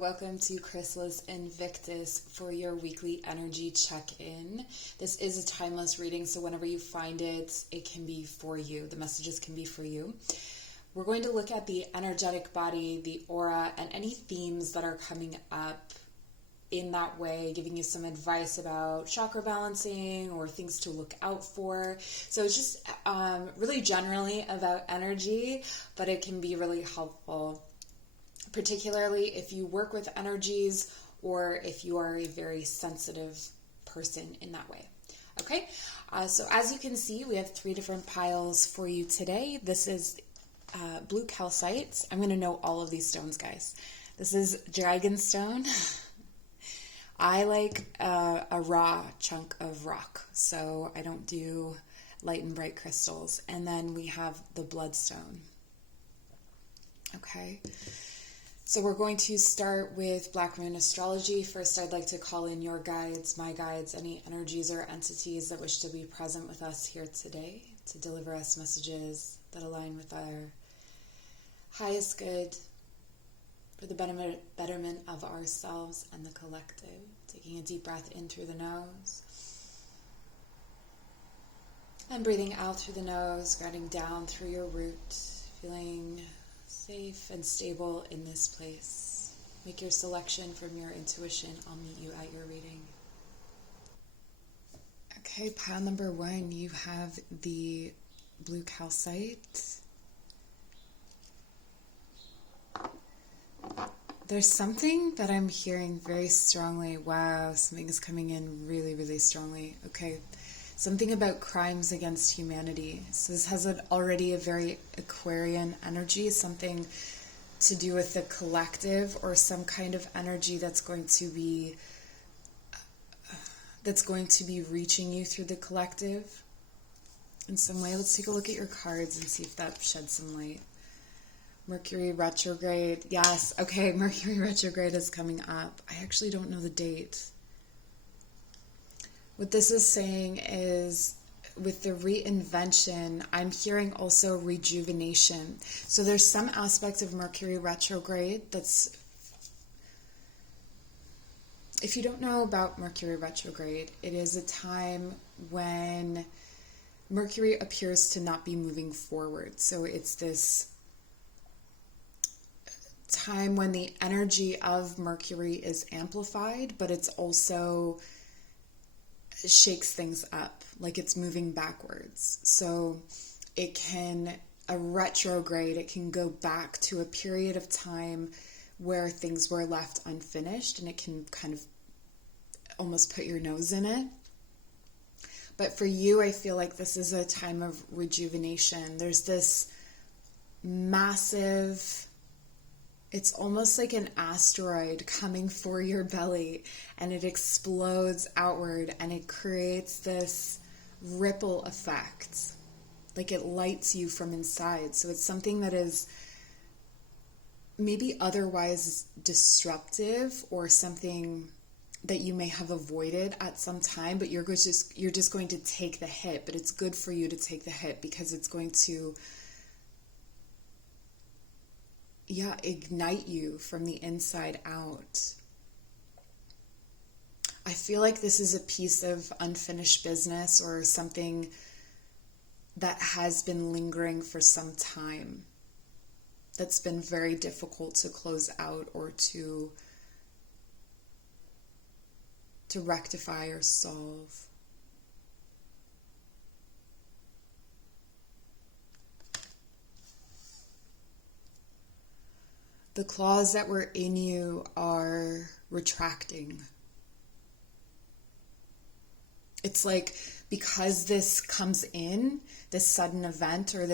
welcome to Chrysalis Invictus for your weekly energy check-in. This is a timeless reading, so whenever you find it, it can be for you. The messages can be for you. We're going to look at the energetic body, the aura, and any themes that are coming up in that way, giving you some advice about chakra balancing or things to look out for. So it's just really generally about energy, but it can be really helpful, particularly if you work with energies or if you are a very sensitive person in that way. Okay, so as you can see, we have 3 different piles for you today. This is blue calcite. I'm going to know all of these stones, guys. This is dragonstone. I like a raw chunk of rock, so I don't do light and bright crystals. And then we have the bloodstone. Okay. So we're going to start with Black Moon Astrology. First, I'd like to call in your guides, my guides, any energies or entities that wish to be present with us here today to deliver us messages that align with our highest good for the betterment of ourselves and the collective. Taking a deep breath in through the nose and breathing out through the nose, grounding down through your root, feeling safe and stable in this place. Make your selection from your intuition. I'll meet you at your reading. Okay, pile number 1, you have the blue calcite. There's something that I'm hearing very strongly. Wow, something is coming in really, really strongly. Okay, something about crimes against humanity. So this has already a very Aquarian energy, something to do with the collective or some kind of energy that's going to be reaching you through the collective in some way. Let's take a look at your cards and see if that sheds some light. Mercury retrograde. Yes, okay, Mercury retrograde is coming up. I actually don't know the date. What this is saying is with the reinvention, I'm hearing also rejuvenation. So there's some aspect of Mercury retrograde that's, if you don't know about Mercury retrograde, it is a time when Mercury appears to not be moving forward. So it's this time when the energy of Mercury is amplified, but it's also shakes things up, like it's moving backwards. So a retrograde, it can go back to a period of time where things were left unfinished, and it can kind of almost put your nose in it. But for you, I feel like this is a time of rejuvenation. There's this massive, it's almost like an asteroid coming for your belly, and it explodes outward and it creates this ripple effect, like it lights you from inside. So it's something that is maybe otherwise disruptive or something that you may have avoided at some time, but you're just going to take the hit. But it's good for you to take the hit because it's going to ignite you from the inside out. I feel like this is a piece of unfinished business or something that has been lingering for some time, that's been very difficult to close out or to rectify or solve. The claws that were in you are retracting. It's like because this comes in, this sudden event or it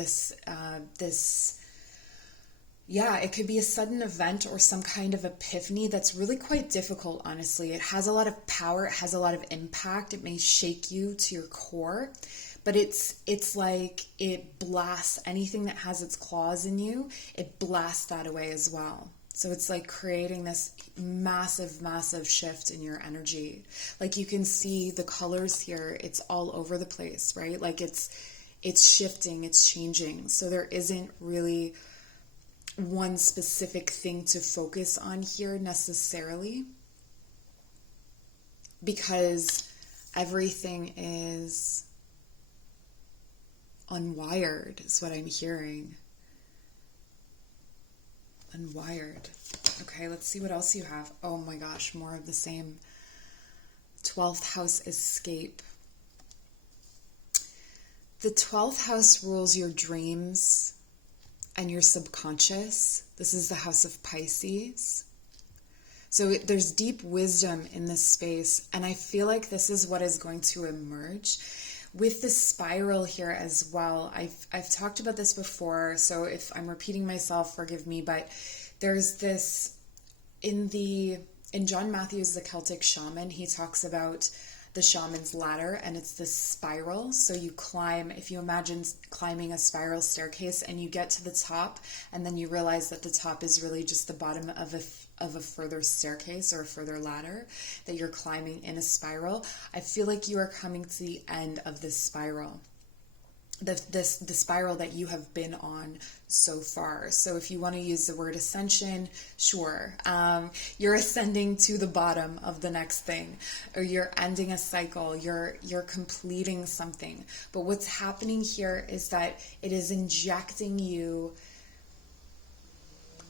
could be a sudden event or some kind of epiphany that's really quite difficult, honestly. It has a lot of power, it has a lot of impact, it may shake you to your core. But it's like it blasts anything that has its claws in you, it blasts that away as well. So it's like creating this massive, massive shift in your energy. Like you can see the colors here, it's all over the place, right? Like it's shifting, it's changing. So there isn't really one specific thing to focus on here necessarily, because everything is unwired, is what I'm hearing. Unwired. Okay, let's see what else you have. Oh my gosh, more of the same. 12th house, escape. The 12th house rules your dreams and your subconscious. This is the house of Pisces. So there's deep wisdom in this space, and I feel like this is what is going to emerge. With the spiral here as well, I've talked about this before, so if I'm repeating myself, forgive me, but there's this, in John Matthews, the Celtic shaman, he talks about the shaman's ladder, and it's this spiral. So you climb, if you imagine climbing a spiral staircase, and you get to the top, and then you realize that the top is really just the bottom of a further staircase or a further ladder, that you're climbing in a spiral. I feel like you are coming to the end of this spiral, the spiral that you have been on so far. So if you want to use the word ascension, sure. You're ascending to the bottom of the next thing, or you're ending a cycle, you're completing something. But what's happening here is that it is injecting you.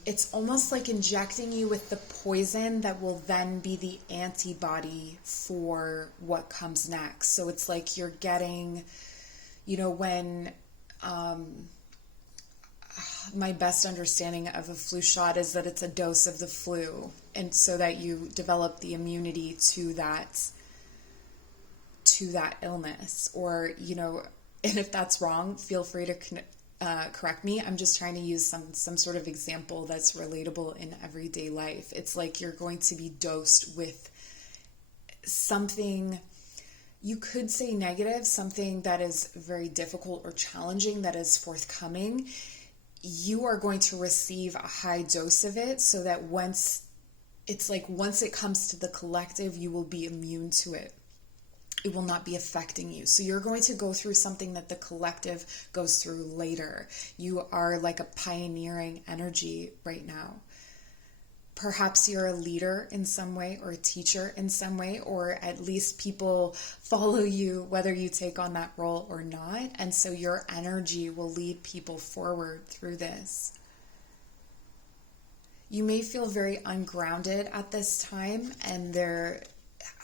It's almost like injecting you with the poison that will then be the antibody for what comes next. So it's like you're getting, when my best understanding of a flu shot is that it's a dose of the flu, and so that you develop the immunity to that illness, or, and if that's wrong, feel free to correct me. I'm just trying to use some sort of example that's relatable in everyday life. It's like you're going to be dosed with something, you could say negative, something that is very difficult or challenging that is forthcoming. You are going to receive a high dose of it, so that once it comes to the collective, you will be immune to it. It will not be affecting you. So you're going to go through something that the collective goes through later. You are like a pioneering energy right now. Perhaps you're a leader in some way, or a teacher in some way, or at least people follow you whether you take on that role or not. And so your energy will lead people forward through this. You may feel very ungrounded at this time,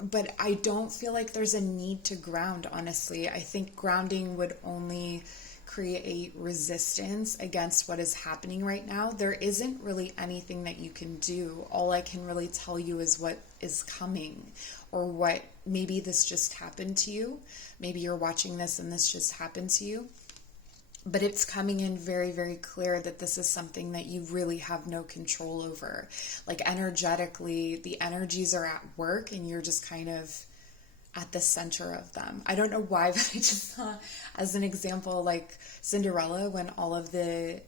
but I don't feel like there's a need to ground, honestly. I think grounding would only create resistance against what is happening right now. There isn't really anything that you can do. All I can really tell you is what is coming, or what, maybe this just happened to you. Maybe you're watching this and this just happened to you. But it's coming in very, very clear that this is something that you really have no control over. Like energetically, the energies are at work, and you're just kind of at the center of them. I don't know why, but I just saw, as an example, like Cinderella, when all of the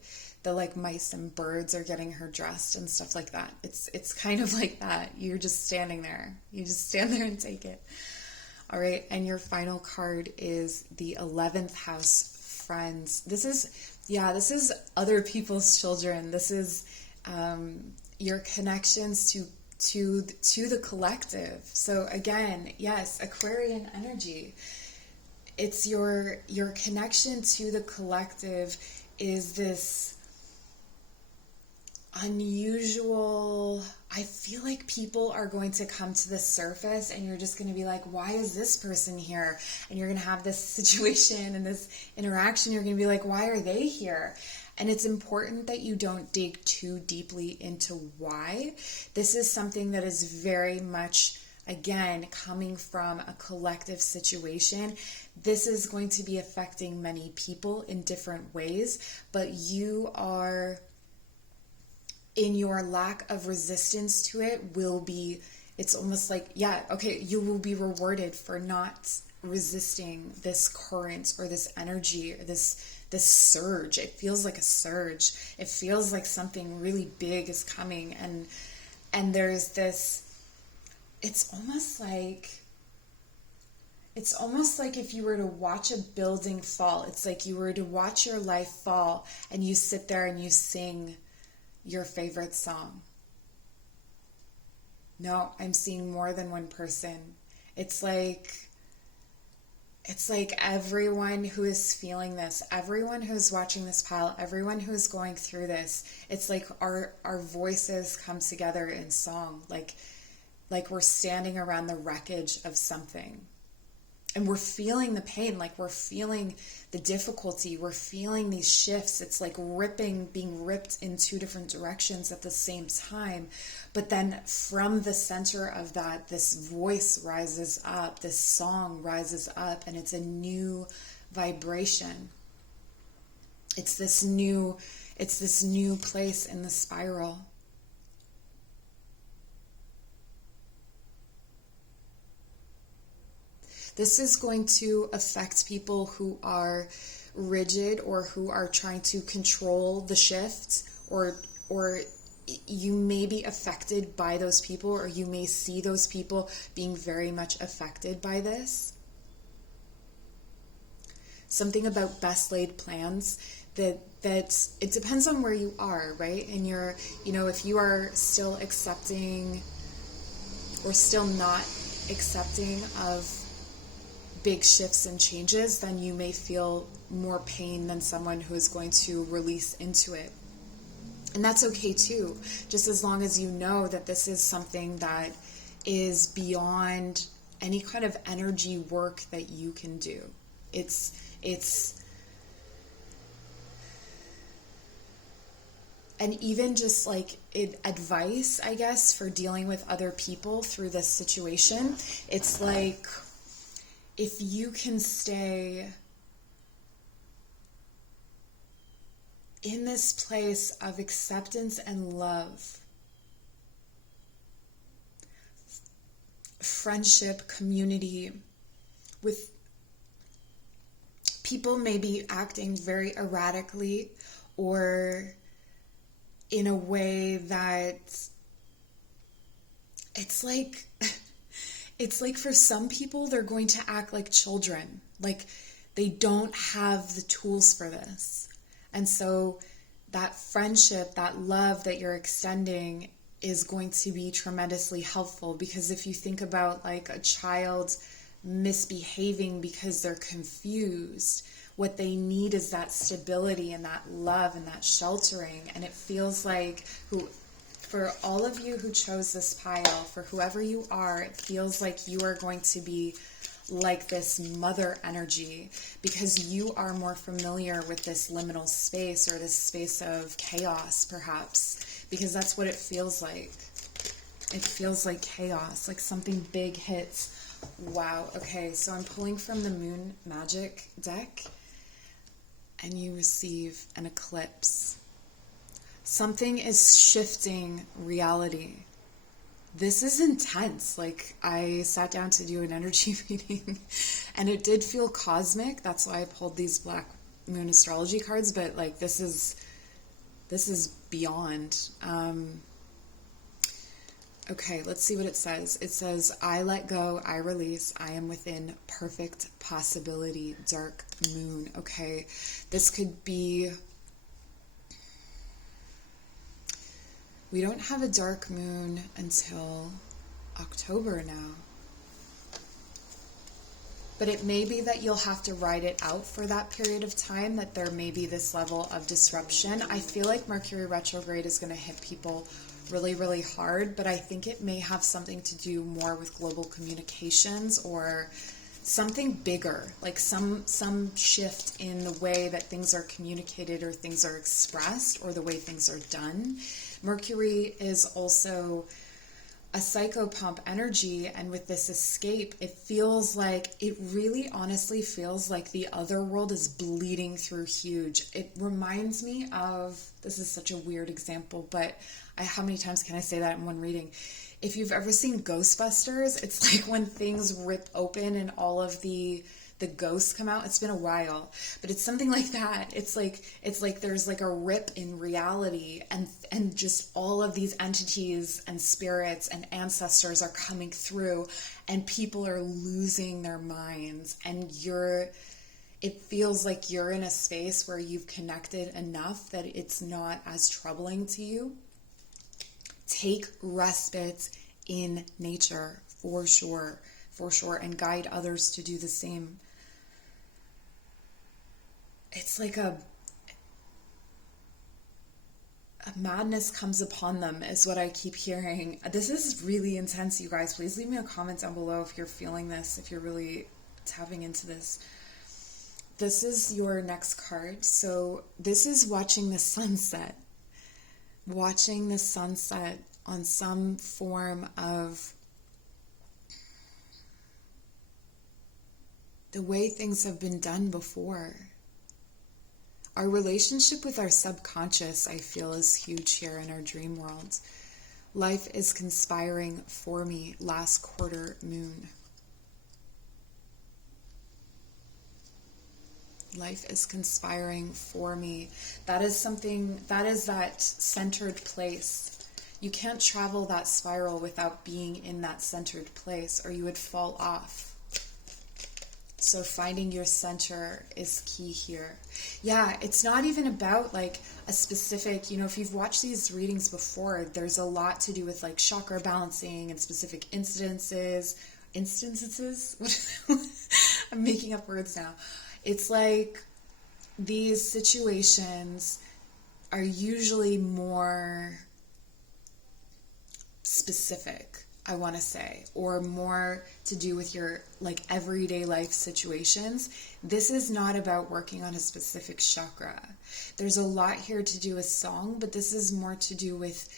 like mice and birds are getting her dressed and stuff like that. It's kind of like that. You're just standing there. You just stand there and take it. All right, and your final card is the 11th house, friends. This is other people's children. This is your connections to the collective. So again, yes, Aquarian energy. It's your connection to the collective is this unusual. I feel like people are going to come to the surface, and you're just going to be like, why is this person here? And you're going to have this situation and this interaction. You're going to be like, why are they here? And it's important that you don't dig too deeply into why. This is something that is very much, again, coming from a collective situation. This is going to be affecting many people in different ways, but you are, in your lack of resistance to it, it's almost like, you will be rewarded for not resisting this current or this energy or this surge. It feels like a surge. It feels like something really big is coming, and there's this, it's almost like if you were to watch a building fall. It's like you were to watch your life fall, and you sit there and you sing your favorite song. No, I'm seeing more than one person. It's like everyone who is feeling this, everyone who's watching this pile, everyone who is going through this, it's like our voices come together in song, like we're standing around the wreckage of something. And we're feeling the pain, like we're feeling the difficulty, we're feeling these shifts. It's like being ripped in two different directions at the same time. But then from the center of that, this voice rises up, this song rises up, and it's a new vibration. It's this new place in the spiral. This is going to affect people who are rigid or who are trying to control the shift, or you may be affected by those people, or you may see those people being very much affected by this. Something about best laid plans, that it depends on where you are, right? And if you are still accepting or still not accepting of big shifts and changes, then you may feel more pain than someone who is going to release into it. And that's okay too, just as long as you know that this is something that is beyond any kind of energy work that you can do. It's and even just like advice, I guess, for dealing with other people through this situation. It's like, if you can stay in this place of acceptance and love, friendship, community, with people maybe acting very erratically or in a way that it's like for some people, they're going to act like children, like they don't have the tools for this. And so that friendship, that love that you're extending is going to be tremendously helpful, because if you think about like a child misbehaving because they're confused, what they need is that stability and that love and that sheltering. And it feels like for all of you who chose this pile, for whoever you are, it feels like you are going to be like this mother energy, because you are more familiar with this liminal space, or this space of chaos, perhaps, because that's what it feels like. It feels like chaos, like something big hits. Wow. Okay, so I'm pulling from the Moon Magick deck, and you receive an eclipse. Something is shifting reality. This is intense. Like, I sat down to do an energy reading and it did feel cosmic. That's why I pulled these Black Moon astrology cards, but like this is beyond. Okay, let's see what it says. It says, I let go, I release, I am within perfect possibility, dark moon. Okay, this could be, we don't have a dark moon until October now. But it may be that you'll have to ride it out for that period of time, that there may be this level of disruption. I feel like Mercury retrograde is going to hit people really, really hard, but I think it may have something to do more with global communications or something bigger, like some shift in the way that things are communicated or things are expressed or the way things are done. Mercury is also a psychopomp energy, and with this escape, it really honestly feels like the other world is bleeding through huge. It reminds me of, this is such a weird example, but how many times can I say that in one reading? If you've ever seen Ghostbusters, it's like when things rip open and all of the ghosts come out. It's been a while, but it's something like that. It's like there's like a rip in reality, and just all of these entities and spirits and ancestors are coming through, and people are losing their minds, and it feels like you're in a space where you've connected enough that it's not as troubling to you. Take respite in nature, for sure, and guide others to do the same. It's like a madness comes upon them, is what I keep hearing. This is really intense, you guys. Please leave me a comment down below if you're feeling this, if you're really tapping into this. This is your next card. So this is watching the sunset. Watching the sunset on some form of the way things have been done before. Our relationship with our subconscious, I feel, is huge here in our dream world. Life is conspiring for me, last quarter moon. Life is conspiring for me. That is something, that is that centered place. You can't travel that spiral without being in that centered place, or you would fall off. So finding your center is key here. Yeah, it's not even about like a specific, you know, if you've watched these readings before, there's a lot to do with like chakra balancing and specific instances. I'm making up words now. It's like these situations are usually more specific, I want to say, or more to do with your like everyday life situations. This is not about working on a specific chakra. There's a lot here to do with song, but this is more to do with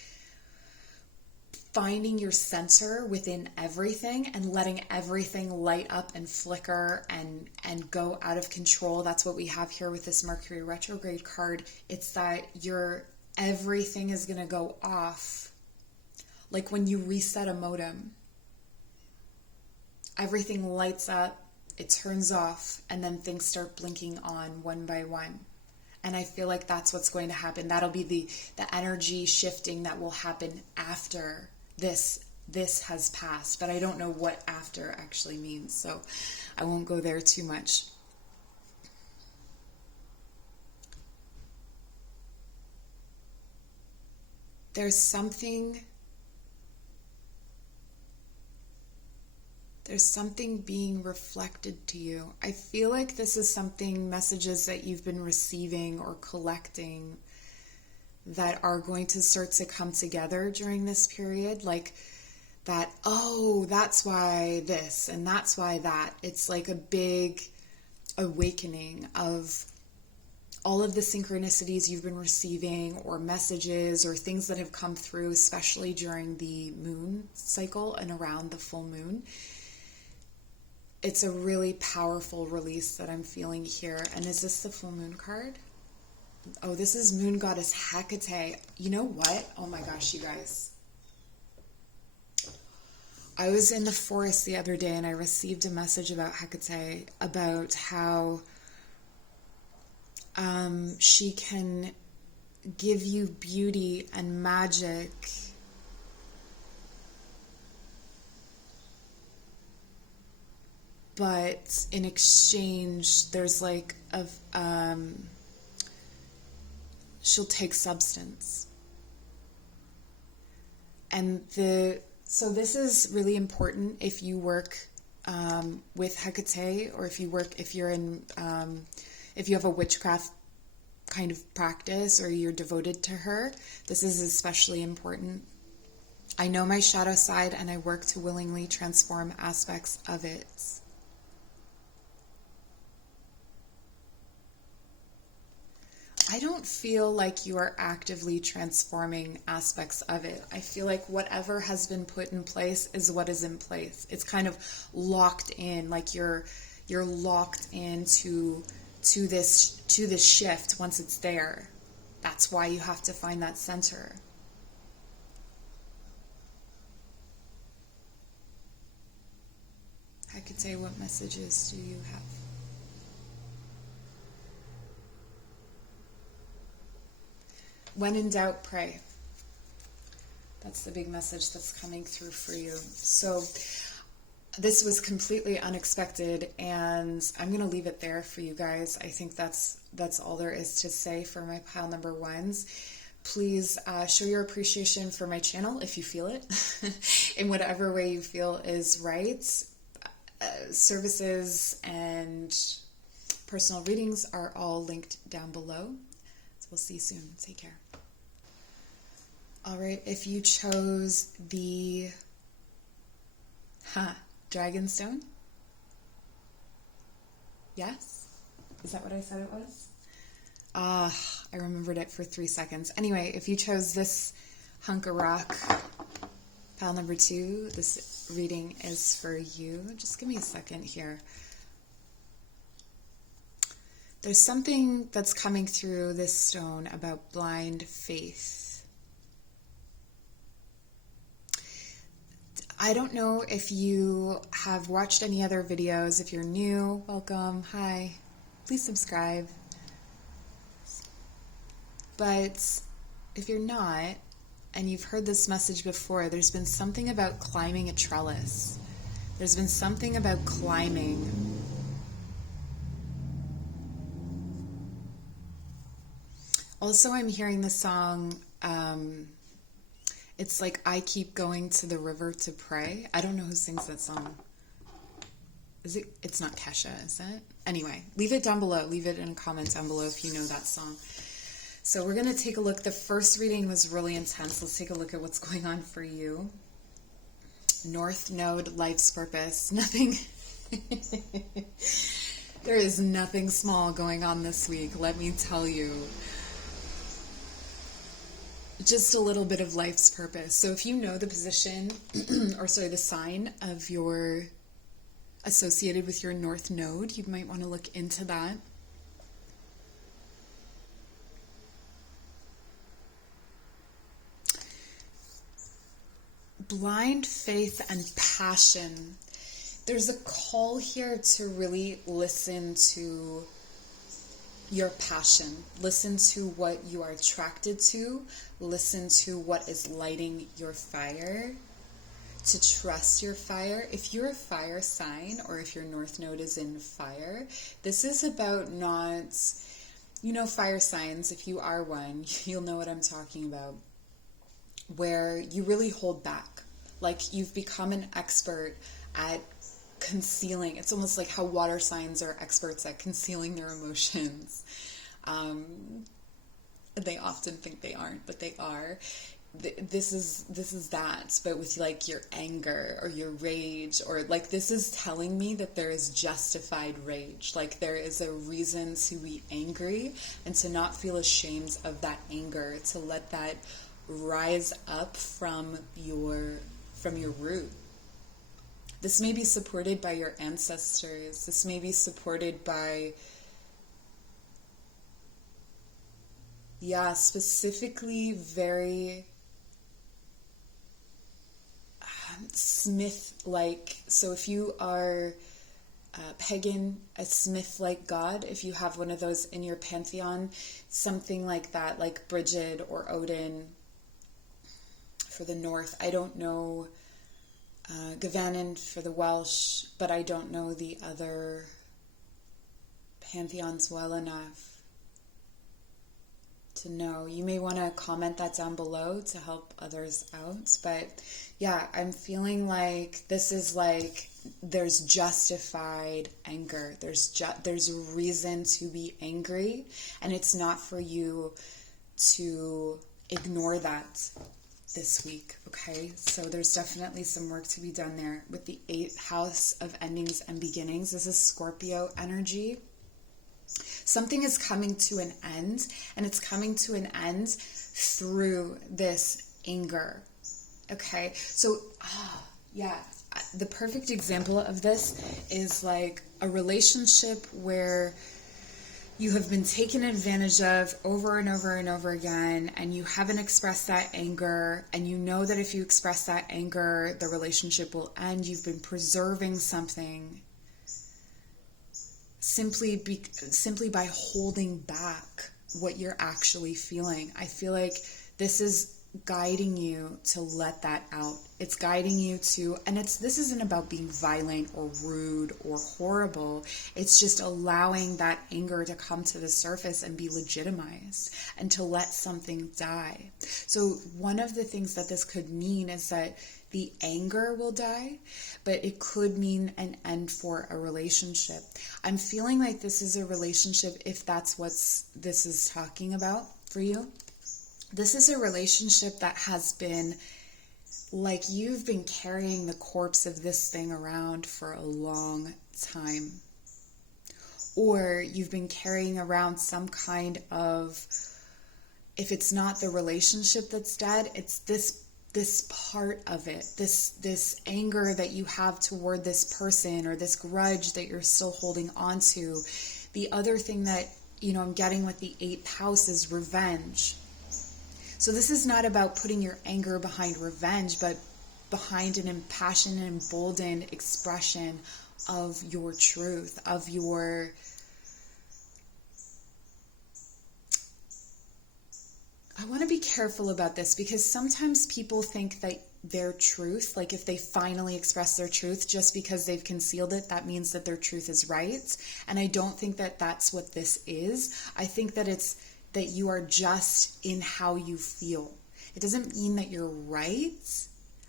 finding your center within everything and letting everything light up and flicker and go out of control. That's what we have here with this Mercury retrograde card. It's that everything is going to go off. Like when you reset a modem, everything lights up, it turns off, and then things start blinking on one by one. And I feel like that's what's going to happen. That'll be the energy shifting that will happen after this has passed. But I don't know what after actually means, so I won't go there too much. There's something being reflected to you. I feel like this is something, messages that you've been receiving or collecting that are going to start to come together during this period. Like that, oh, that's why this and that's why that. It's like a big awakening of all of the synchronicities you've been receiving, or messages or things that have come through, especially during the moon cycle and around the full moon. It's a really powerful release that I'm feeling here. And is this the full moon card? Oh, this is Moon Goddess Hecate. You know what? Oh my gosh, you guys. I was in the forest the other day and I received a message about Hecate, about how she can give you beauty and magic but in exchange, there's like she'll take substance. And so this is really important if you work with Hecate, or if you have a witchcraft kind of practice, or you're devoted to her. This is especially important. I know my shadow side, and I work to willingly transform aspects of it. I don't feel like you are actively transforming aspects of it. I feel like whatever has been put in place is what is in place. It's kind of locked in, like you're locked into this shift once it's there. That's why you have to find that center. I could say, what messages do you have? When in doubt, pray. That's the big message that's coming through for you. So This was completely unexpected, and I'm going to leave it there for you guys. I think that's all there is to say for my pile number ones. Please show your appreciation for my channel if you feel it, in whatever way you feel is right. Services and personal readings are all linked down below. So we'll see you soon. Take care. All right, if you chose the Dragonstone? Yes? Is that what I said it was? I remembered it for 3 seconds. Anyway, if you chose this hunk of rock, pile number 2, this reading is for you. Just give me a second here. There's something that's coming through this stone about blind faith. I don't know if you have watched any other videos. If you're new, welcome. Hi. Please subscribe. But if you're not, and you've heard this message before, there's been something about climbing a trellis. There's been something about climbing. Also, I'm hearing the song, it's like I Keep Going to the River to Pray. I don't know who sings that song. Is it? It's not Kesha, is it? Anyway, leave it down below. Leave it in a comment down below if you know that song. So we're going to take a look. The first reading was really intense. Let's take a look at what's going on for you. North Node, life's purpose. Nothing. There is nothing small going on this week, let me tell you. Just a little bit of life's purpose. So if you know the position, or sorry, the sign of your associated with your North Node, you might want to look into that. Blind faith and passion. There's a call here to really listen to your passion. Listen to what you are attracted to. Listen to what is lighting your fire. To trust your fire. If you're a fire sign, or if your North Node is in fire, this is about not, you know, fire signs, if you are one, you'll know what I'm talking about, where you really hold back. Like you've become an expert at concealing. It's almost like how water signs are experts at concealing their emotions. They often think they aren't, but they are. This is that, but with like your anger or your rage, or like this is telling me that there is justified rage. Like there is a reason to be angry and to not feel ashamed of that anger, to let that rise up from your root. This may be supported by your ancestors. This may be supported by, specifically very Smith-like. So if you are pagan, a Smith-like god, if you have one of those in your pantheon, something like that, like Bridget or Odin for the North. I don't know Gavanin for the Welsh, but I don't know the other pantheons well enough to know. You may want to comment that down below to help others out. But yeah, I'm feeling like this is like there's justified anger. There's a reason to be angry, and it's not for you to ignore that this week, okay? So there's definitely some work to be done there. With the 8th house of endings and beginnings, this is Scorpio energy. Something is coming to an end, and it's coming to an end through this anger, okay? So, the perfect example of this is like a relationship where you have been taken advantage of over and over and over again, and you haven't expressed that anger, and you know that if you express that anger, the relationship will end. You've been preserving something simply by holding back what you're actually feeling. I feel like this is guiding you to let that out. It's guiding you to, and this isn't about being violent or rude or horrible. It's just allowing that anger to come to the surface and be legitimized and to let something die. So one of the things that this could mean is that the anger will die, but it could mean an end for a relationship. I'm feeling like this is a relationship, if that's what this is talking about for you. This is a relationship that has been like you've been carrying the corpse of this thing around for a long time. Or you've been carrying around some kind of, if it's not the relationship that's dead, it's this part of it, this anger that you have toward this person, or this grudge that you're still holding on to. The other thing that, I'm getting with the 8th house is revenge. So this is not about putting your anger behind revenge, but behind an impassioned and emboldened expression of your truth, of your... I want to be careful about this, because sometimes people think that their truth, like if they finally express their truth, just because they've concealed it, that means that their truth is right. And I don't think that that's what this is. I think that it's that you are just in how you feel. It doesn't mean that you're right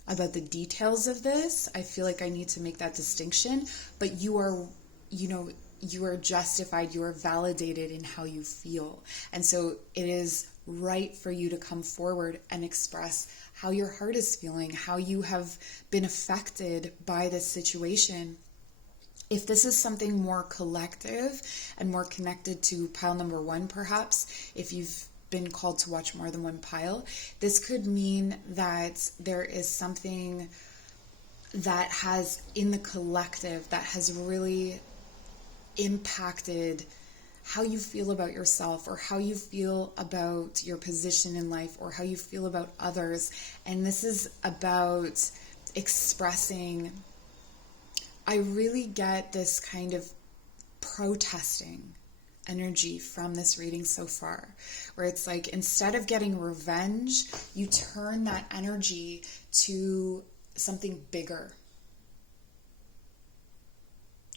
about the details of this. I feel like I need to make that distinction, but you are, you are justified, you are validated in how you feel. And so it is right for you to come forward and express how your heart is feeling, how you have been affected by this situation. If this is something more collective and more connected to pile number 1, perhaps, if you've been called to watch more than one pile, this could mean that there is something that has, in the collective, that has really impacted how you feel about yourself, or how you feel about your position in life, or how you feel about others. And this is about expressing... I really get this kind of protesting energy from this reading so far, where it's like, instead of getting revenge, you turn that energy to something bigger.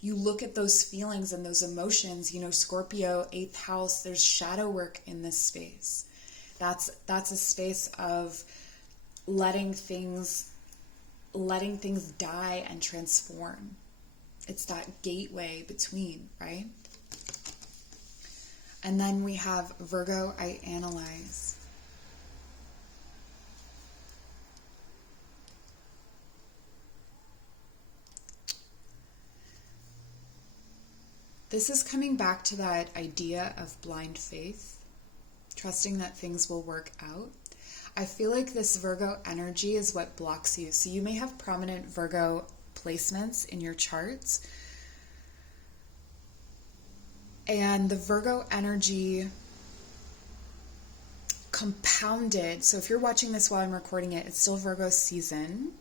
You look at those feelings and those emotions, Scorpio, 8th house, there's shadow work in this space. That's a space of letting things die and transform. It's that gateway between, right? And then we have Virgo, I analyze. This is coming back to that idea of blind faith, trusting that things will work out. I feel like this Virgo energy is what blocks you. So you may have prominent Virgo placements in your charts. And the Virgo energy compounded. So if you're watching this while I'm recording it, it's still Virgo season.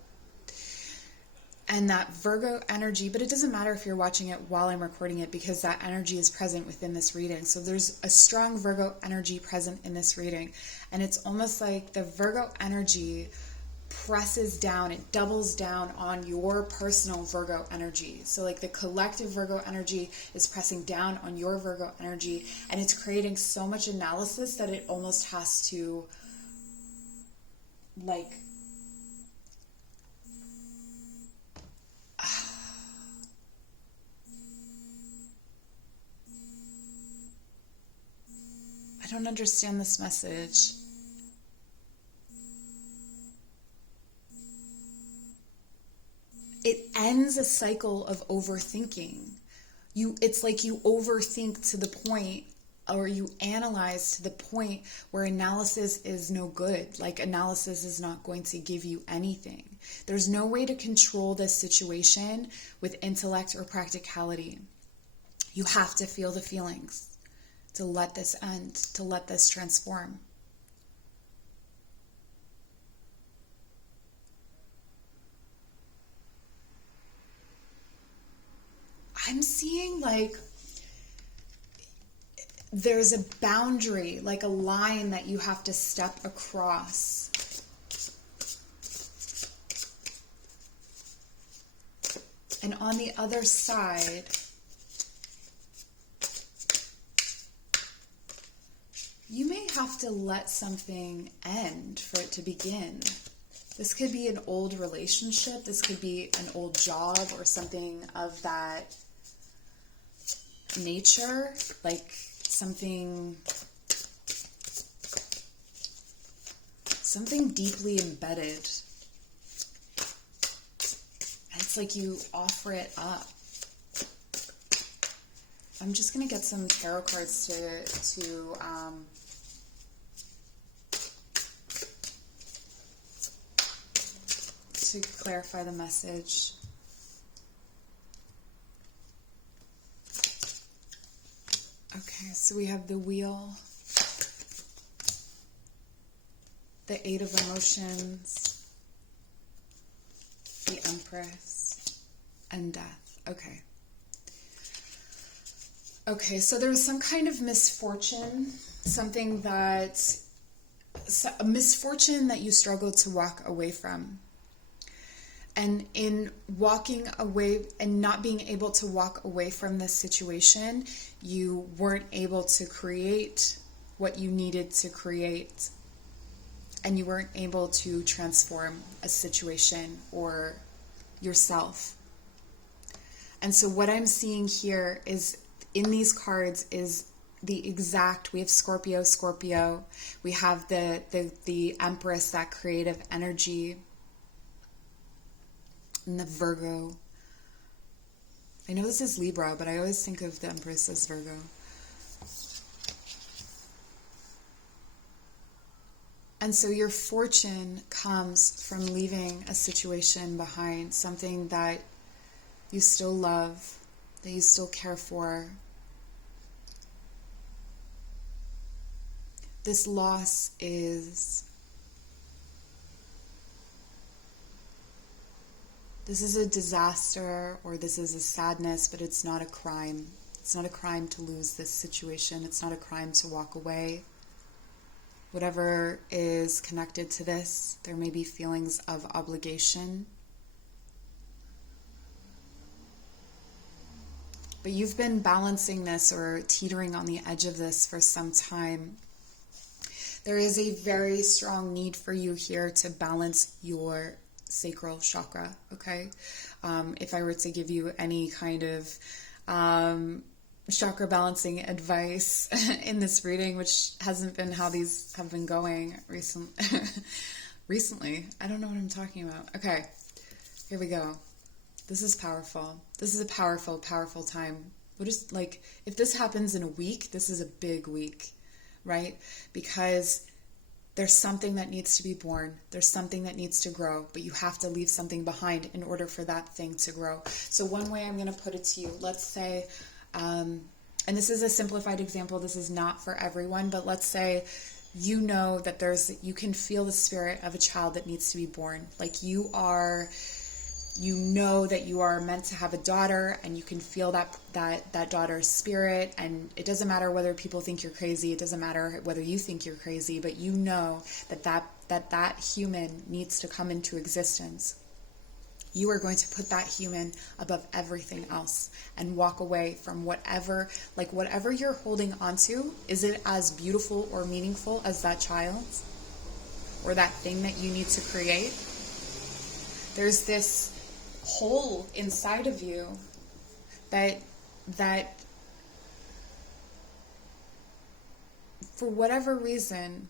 And that Virgo energy, but it doesn't matter if you're watching it while I'm recording it, because that energy is present within this reading. So there's a strong Virgo energy present in this reading. And it's almost like the Virgo energy presses down, it doubles down on your personal Virgo energy. So like the collective Virgo energy is pressing down on your Virgo energy, and it's creating so much analysis that it almost has to like... I don't understand this message. It ends a cycle of overthinking. It's like you overthink to the point, or you analyze to the point where analysis is no good. Like analysis is not going to give you anything. There's no way to control this situation with intellect or practicality. You have to feel the feelings to let this end, to let this transform. I'm seeing like there's a boundary, like a line that you have to step across And on the other side, you may have to let something end for it to begin. This could be an old relationship. This could be an old job or something of that nature, like something deeply embedded. It's like you offer it up. I'm just going to get some tarot cards to clarify the message. Okay, so we have the Wheel, the Eight of Emotions, the Empress, and Death. Okay. Okay, so there was some kind of misfortune, a misfortune that you struggled to walk away from. And in walking away and not being able to walk away from this situation, you weren't able to create what you needed to create. And you weren't able to transform a situation or yourself. And so what I'm seeing here is, in these cards, is the exact, we have Scorpio, we have the Empress, that creative energy, and the Virgo. I know this is Libra, but I always think of the Empress as Virgo. And so your fortune comes from leaving a situation behind, something that you still love, that you still care for. This loss is... This is a disaster, or this is a sadness, but it's not a crime. It's not a crime to lose this situation. It's not a crime to walk away. Whatever is connected to this, there may be feelings of obligation. But you've been balancing this or teetering on the edge of this for some time. There is a very strong need for you here to balance your sacral chakra, okay? If I were to give you any kind of chakra balancing advice in this reading, which hasn't been how these have been going recently. I don't know what I'm talking about. Okay, here we go. This is powerful. This is a powerful, powerful time. We'll just, like, if this happens in a week, this is a big week, right? Because there's something that needs to be born. There's something that needs to grow, but you have to leave something behind in order for that thing to grow. So one way I'm going to put it to you, let's say, and this is a simplified example, this is not for everyone, but let's say you know that you can feel the spirit of a child that needs to be born. Like you know that you are meant to have a daughter, and you can feel that daughter's spirit, and it doesn't matter whether people think you're crazy, it doesn't matter whether you think you're crazy, but you know that human needs to come into existence. You are going to put that human above everything else and walk away from whatever you're holding onto. Is it as beautiful or meaningful as that child or that thing that you need to create? There's this hole inside of you that for whatever reason,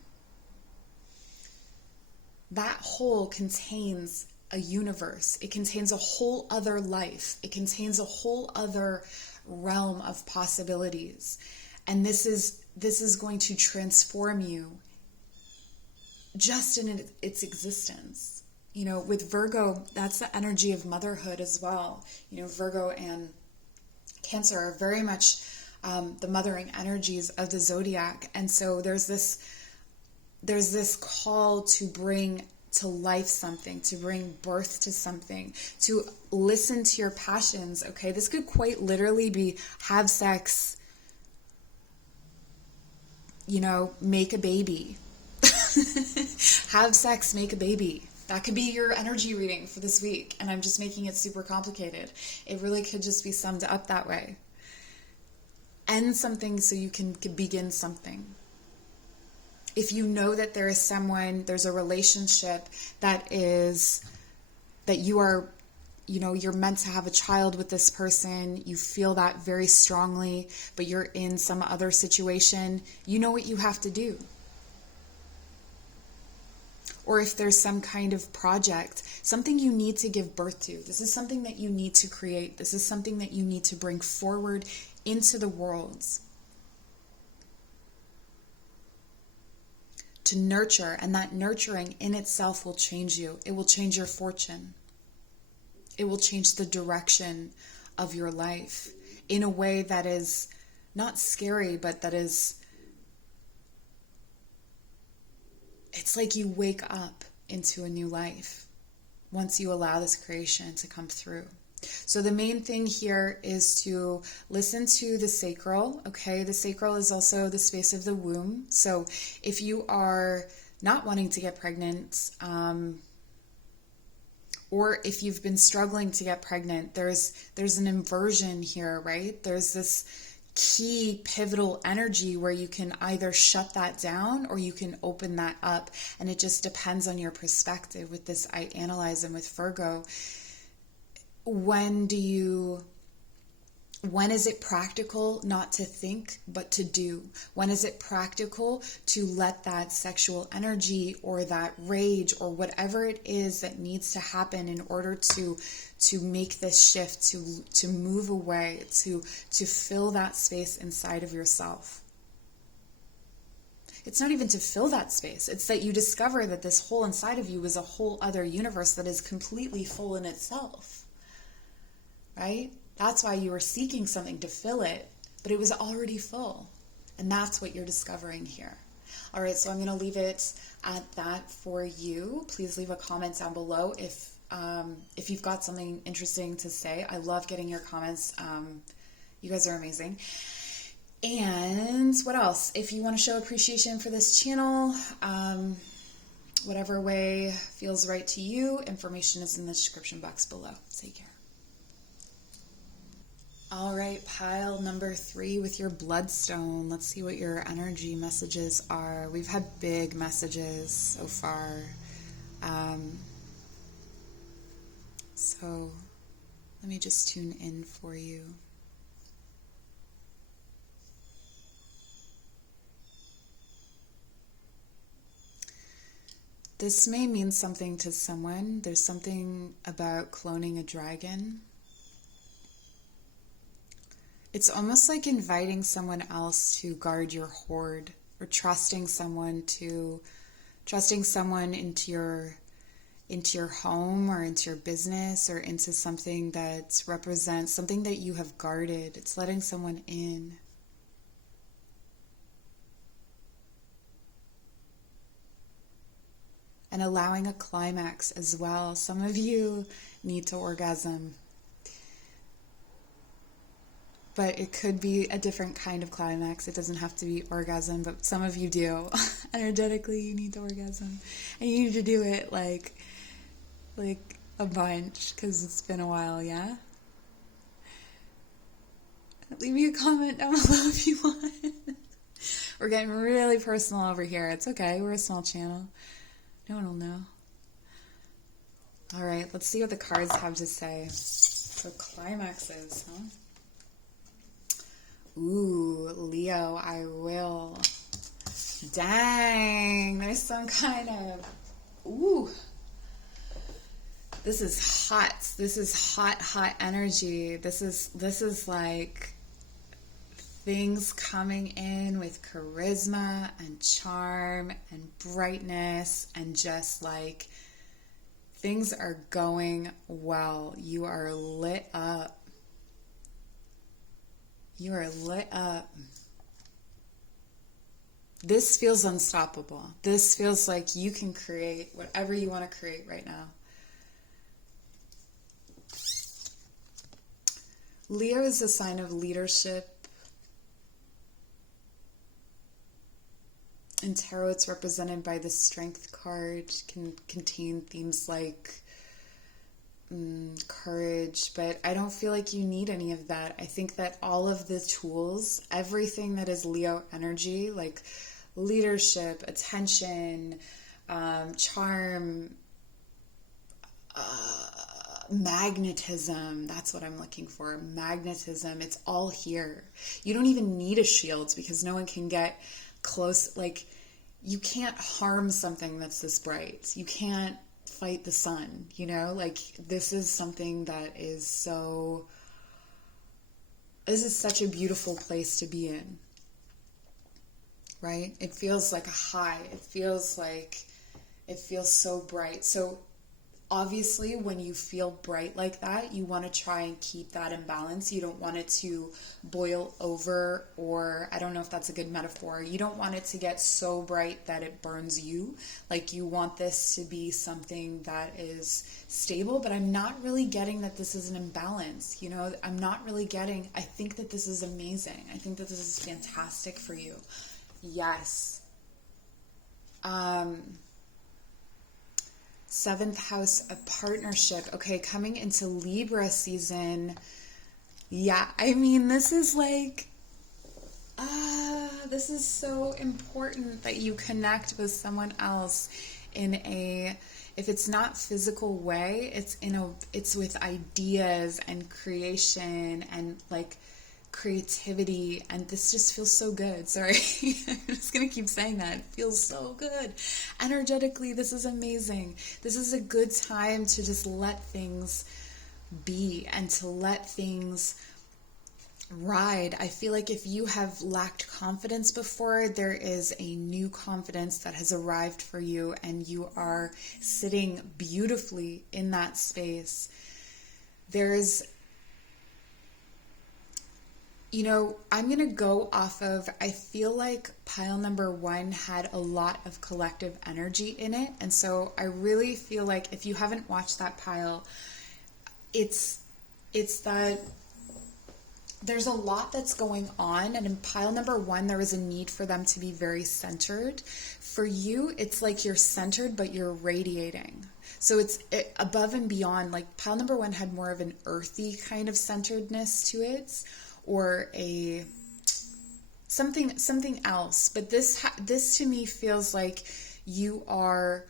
that hole contains a universe. It contains a whole other life. It contains a whole other realm of possibilities. And this is going to transform you just in its existence. You know, with Virgo, that's the energy of motherhood as well. You know, Virgo and Cancer are very much the mothering energies of the zodiac. And so there's this call to bring to life something, to bring birth to something, to listen to your passions, okay? This could quite literally be have sex, you know, make a baby. Have sex, make a baby. That could be your energy reading for this week, and I'm just making it super complicated. It really could just be summed up that way. End something so you can begin something. If you know that there is someone, there's a relationship that you are, you're meant to have a child with this person, you feel that very strongly, but you're in some other situation, you know what you have to do. Or if there's some kind of project, something you need to give birth to. This is something that you need to create. This is something that you need to bring forward into the world. To nurture, and that nurturing in itself will change you. It will change your fortune. It will change the direction of your life in a way that is not scary, but that is, it's like you wake up into a new life once you allow this creation to come through. So the main thing here is to listen to the sacral, okay? The sacral is also the space of the womb. So if you are not wanting to get pregnant, or if you've been struggling to get pregnant, there's an inversion here, right? There's this key pivotal energy where you can either shut that down or you can open that up. And it just depends on your perspective. With this, I analyze, and with Virgo, when is it practical not to think but to do? When is it practical to let that sexual energy or that rage or whatever it is that needs to happen in order to make this shift, to move away, to fill that space inside of yourself? It's not even to fill that space. It's that you discover that this whole inside of you is a whole other universe that is completely full in itself. Right? That's why you were seeking something to fill it, but it was already full. And that's what you're discovering here. All right, so I'm going to leave it at that for you. Please leave a comment down below if you've got something interesting to say. I love getting your comments. You guys are amazing. And what else? If you want to show appreciation for this channel, whatever way feels right to you, information is in the description box below. Take care. All right, pile number 3 with your bloodstone. Let's see what your energy messages are. We've had big messages so far. So let me just tune in for you. This may mean something to someone. There's something about cloning a dragon. It's almost like inviting someone else to guard your hoard, or trusting someone into your home or into your business or into something that represents something that you have guarded. It's letting someone in. And allowing a climax as well. Some of you need to orgasm. But it could be a different kind of climax. It doesn't have to be orgasm, but some of you do. Energetically, you need to orgasm. And you need to do it like a bunch, because it's been a while, yeah? Leave me a comment down below if you want. We're getting really personal over here. It's okay. We're a small channel. No one will know. All right, let's see what the cards have to say. For climaxes, huh? Ooh, Leo, I will. Dang, there's some kind of, ooh. This is hot. This is hot energy. This is like things coming in with charisma and charm and brightness, and just like things are going well. You are lit up. You are lit up. This feels unstoppable. This feels like you can create whatever you want to create right now. Leo is a sign of leadership in tarot, it's represented by the Strength card, can contain themes like courage, but I don't feel like you need any of that. I think that all of the tools, everything that is Leo energy, like leadership, attention, charm, magnetism, that's what I'm looking for. Magnetism, it's all here. You don't even need a shield because no one can get close. Like, you can't harm something that's this bright. You can't fight the sun, you know? Like, this is something that is so... This is such a beautiful place to be in, right? It feels like a high. It feels so bright. So obviously, when you feel bright like that, you want to try and keep that in balance. You don't want it to boil over, or I don't know if that's a good metaphor. You don't want it to get so bright that it burns you. Like, you want this to be something that is stable, but I'm not really getting that this is an imbalance. You know, I'm not really getting, I think that this is amazing. I think that this is fantastic for you. Yes. Seventh house of partnership. Okay, coming into Libra season. Yeah, I mean, this is like, this is so important that you connect with someone else in a, if it's not physical way, it's with ideas and creation and like creativity, and this just feels so good. Sorry, I'm just gonna keep saying that. It feels so good. Energetically, this is amazing. This is a good time to just let things be and to let things ride. I feel like if you have lacked confidence before, there is a new confidence that has arrived for you, and you are sitting beautifully in that space. There's, you know, I'm going to go off of, I feel like pile number 1 had a lot of collective energy in it. And so I really feel like if you haven't watched that pile, it's that there's a lot that's going on. And in pile number 1, there was a need for them to be very centered. For you, it's like you're centered, but you're radiating. So it's above and beyond. Like, pile number 1 had more of an earthy kind of centeredness to it, or a something else. But this to me feels like you are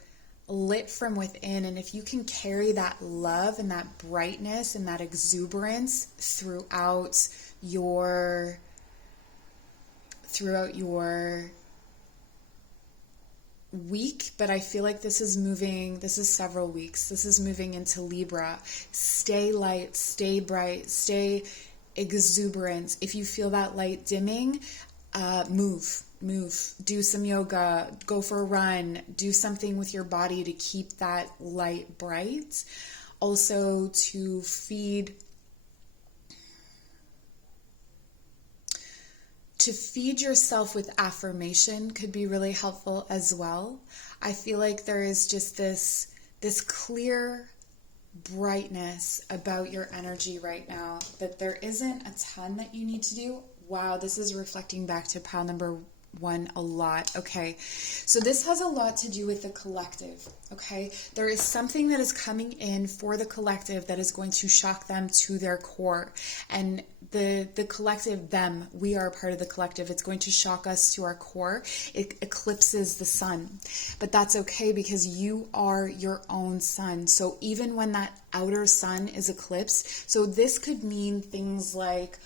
lit from within, and if you can carry that love and that brightness and that exuberance throughout your week, but I feel like this is several weeks. This is moving into Libra. Stay light, stay bright, stay exuberant. If you feel that light dimming, move, do some yoga, go for a run, do something with your body to keep that light bright. Also, to feed yourself with affirmation could be really helpful as well. I feel like there is just this clear brightness about your energy right now, that there isn't a ton that you need to do. Wow, this is reflecting back to pile number 1 a lot. Okay, so this has a lot to do with the collective. Okay, there is something that is coming in for the collective that is going to shock them to their core, and the collective, them, we are a part of the collective. It's going to shock us to our core. It eclipses the sun, but that's okay because you are your own sun. So even when that outer sun is eclipsed, so this could mean things like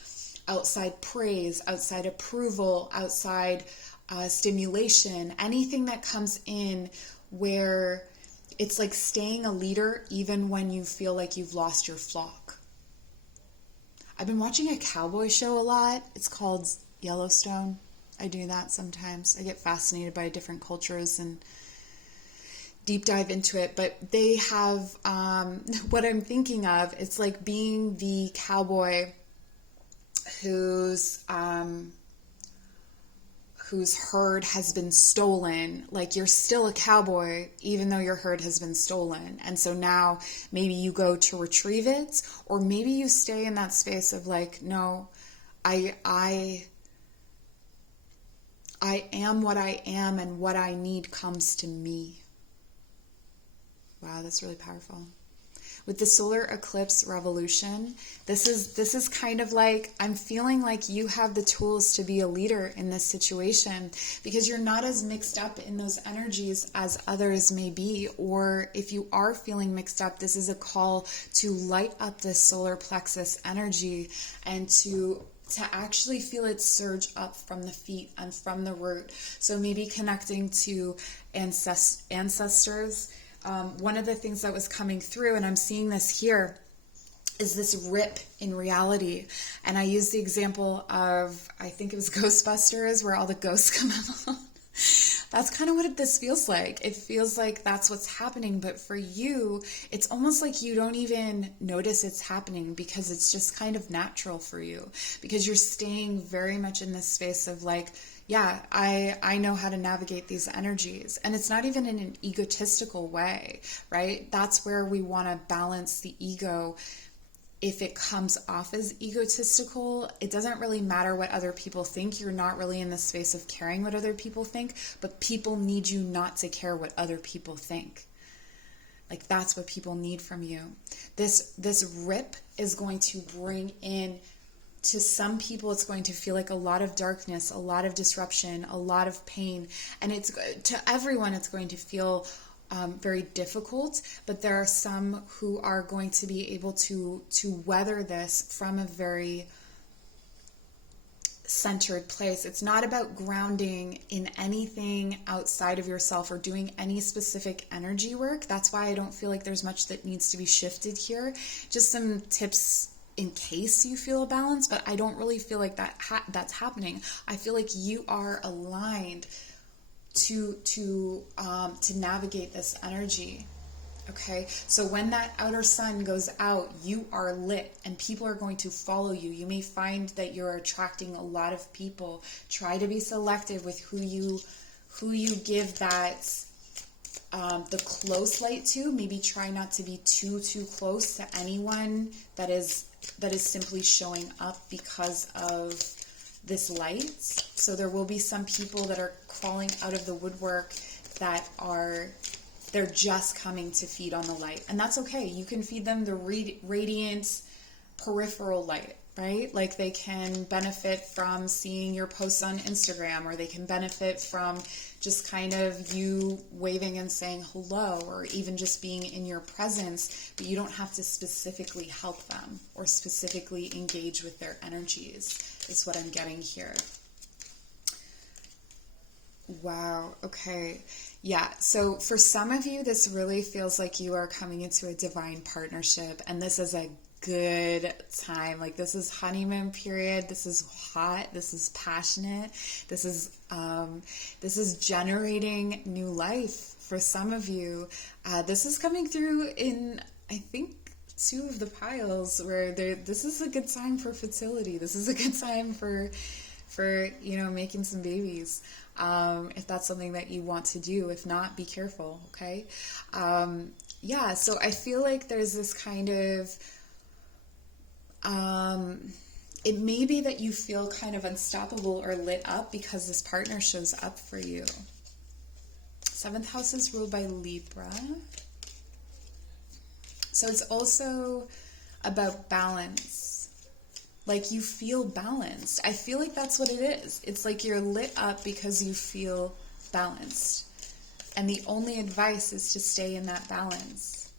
outside praise, outside approval, outside stimulation, anything that comes in where it's like staying a leader even when you feel like you've lost your flock. I've been watching a cowboy show a lot. It's called Yellowstone. I do that sometimes. I get fascinated by different cultures and deep dive into it, but they have what I'm thinking of, it's like being the cowboy whose herd has been stolen. Like, you're still a cowboy even though your herd has been stolen, and so now maybe you go to retrieve it, or maybe you stay in that space of like, no, I I am what I am, and what I need comes to me. Wow, that's really powerful. With the solar eclipse revolution, this is kind of like, I'm feeling like you have the tools to be a leader in this situation, because you're not as mixed up in those energies as others may be. Or if you are feeling mixed up, this is a call to light up this solar plexus energy and to actually feel it surge up from the feet and from the root. So maybe connecting to ancestors. One of the things that was coming through, and I'm seeing this here, is this rip in reality. And I used the example of, I think it was Ghostbusters, where all the ghosts come out. That's kind of what this feels like. It feels like that's what's happening. But for you, it's almost like you don't even notice it's happening, because it's just kind of natural for you, because you're staying very much in this space of like, yeah, I know how to navigate these energies. And it's not even in an egotistical way, right? That's where we want to balance the ego. If it comes off as egotistical, it doesn't really matter what other people think. You're not really in the space of caring what other people think, but people need you not to care what other people think. Like, that's what people need from you. This rip is going to bring in, to some people, it's going to feel like a lot of darkness, a lot of disruption, a lot of pain. And it's, to everyone, it's going to feel very difficult, but there are some who are going to be able to weather this from a very centered place. It's not about grounding in anything outside of yourself or doing any specific energy work. That's why I don't feel like there's much that needs to be shifted here. Just some tips in case you feel a balance, but I don't really feel like that's happening. I feel like you are aligned to navigate this energy. Okay, so when that outer sun goes out, you are lit and people are going to follow you. You may find that you're attracting a lot of people. Try to be selective with who you give that the close light to. Maybe try not to be too close to anyone that is simply showing up because of this light. So there will be some people that are crawling out of the woodwork that they're just coming to feed on the light. And that's okay. You can feed them the radiant peripheral light, right? Like, they can benefit from seeing your posts on Instagram, or they can benefit from just kind of you waving and saying hello, or even just being in your presence, but you don't have to specifically help them or specifically engage with their energies, is what I'm getting here. Wow. Okay. Yeah. So for some of you, this really feels like you are coming into a divine partnership, and this is a good time. Like, this is honeymoon period. This is hot. This is passionate. This is generating new life for some of you. This is coming through in, I think, 2 of the piles, where this is a good time for fertility. This is a good time for making some babies. If that's something that you want to do. If not, be careful, okay? Yeah, so I feel like there's this kind of, it may be that you feel kind of unstoppable or lit up because this partner shows up for you. 7th house is ruled by Libra. So it's also about balance. Like, you feel balanced. I feel like that's what it is. It's like you're lit up because you feel balanced. And the only advice is to stay in that balance.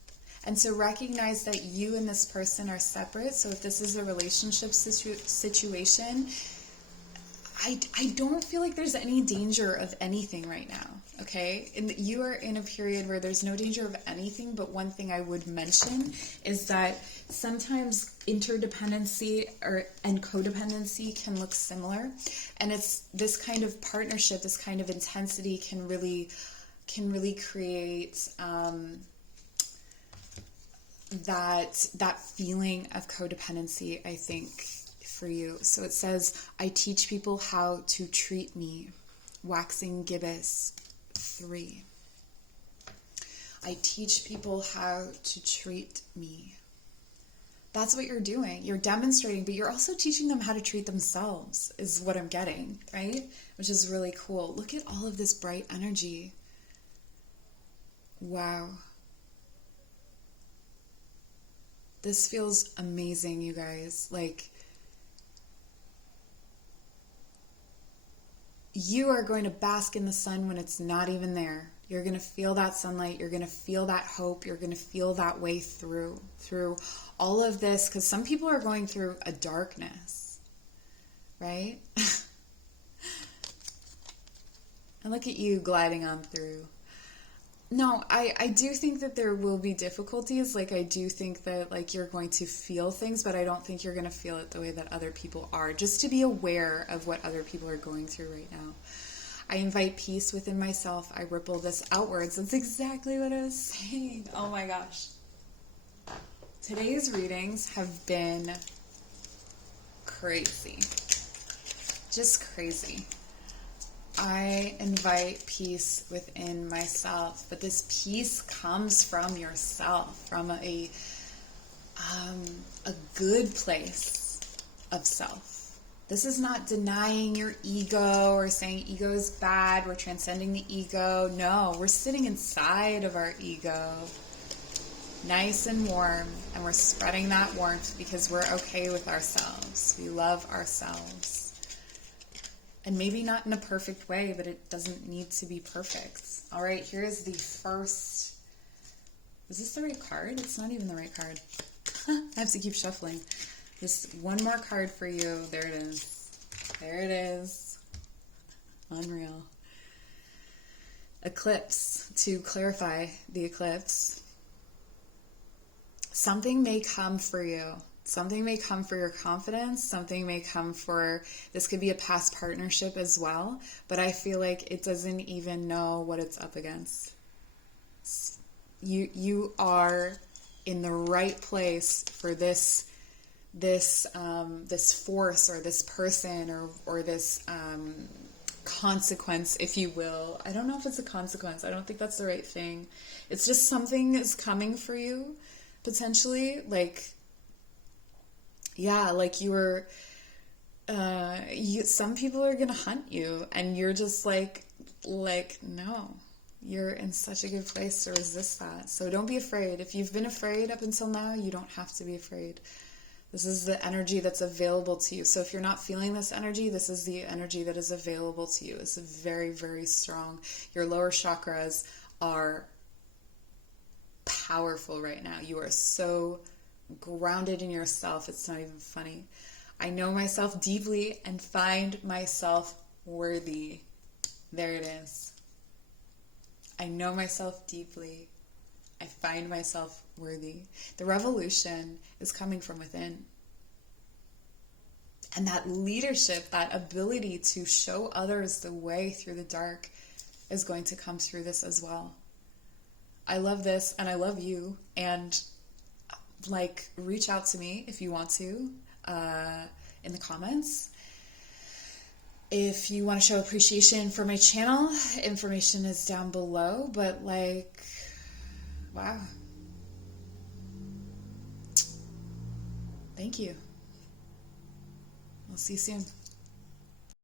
And so recognize that you and this person are separate. So if this is a relationship situation, I don't feel like there's any danger of anything right now, okay? And you are in a period where there's no danger of anything, but one thing I would mention is that sometimes interdependency and codependency can look similar, and it's this kind of partnership, this kind of intensity can really create that feeling of codependency, I think, for you. So it says, I teach people how to treat me. Waxing Gibbous 3. I teach people how to treat me. That's what you're doing. You're demonstrating, but you're also teaching them how to treat themselves, is what I'm getting, right? Which is really cool. Look at all of this bright energy. Wow. This feels amazing, you guys. Like, you are going to bask in the sun when it's not even there. You're going to feel that sunlight. You're going to feel that hope. You're going to feel that way through all of this, because some people are going through a darkness, right? And look at you gliding on through. No, I do think that there will be difficulties. Like, I do think that, like, you're going to feel things, but I don't think you're going to feel it the way that other people are. Just to be aware of what other people are going through right now. I invite peace within myself. I ripple this outwards. That's exactly what I was saying. Oh my gosh. Today's readings have been crazy. Just crazy. I invite peace within myself, but this peace comes from yourself, from a good place of self. This is not denying your ego or saying ego is bad. We're transcending the ego. No, we're sitting inside of our ego, nice and warm, and we're spreading that warmth because we're okay with ourselves. We love ourselves. And maybe not in a perfect way, but it doesn't need to be perfect. All right, here is the first. Is this the right card? It's not even the right card. I have to keep shuffling. Just one more card for you. There it is. There it is. Unreal. Eclipse. To clarify the eclipse, something may come for you. Something may come for your confidence. Something may come for, this could be a past partnership as well, but I feel like it doesn't even know what it's up against. You are in the right place for this force or this person or this consequence, if you will. I don't know if it's a consequence. I don't think that's the right thing. It's just something is coming for you, potentially. Like, yeah, like some people are going to hunt you, and you're just like, no, you're in such a good place to resist that. So don't be afraid. If you've been afraid up until now, you don't have to be afraid. This is the energy that's available to you. So if you're not feeling this energy, this is the energy that is available to you. It's very, very strong. Your lower chakras are powerful right now. You are so grounded in yourself. It's not even funny. I know myself deeply and find myself worthy. There it is. I know myself deeply. I find myself worthy. The revolution is coming from within. And that leadership, that ability to show others the way through the dark is going to come through this as well. I love this, and I love you. And like, reach out to me if you want to in the comments. If you want to show appreciation for my channel, information is down below. But like, wow. Thank you. I'll see you soon.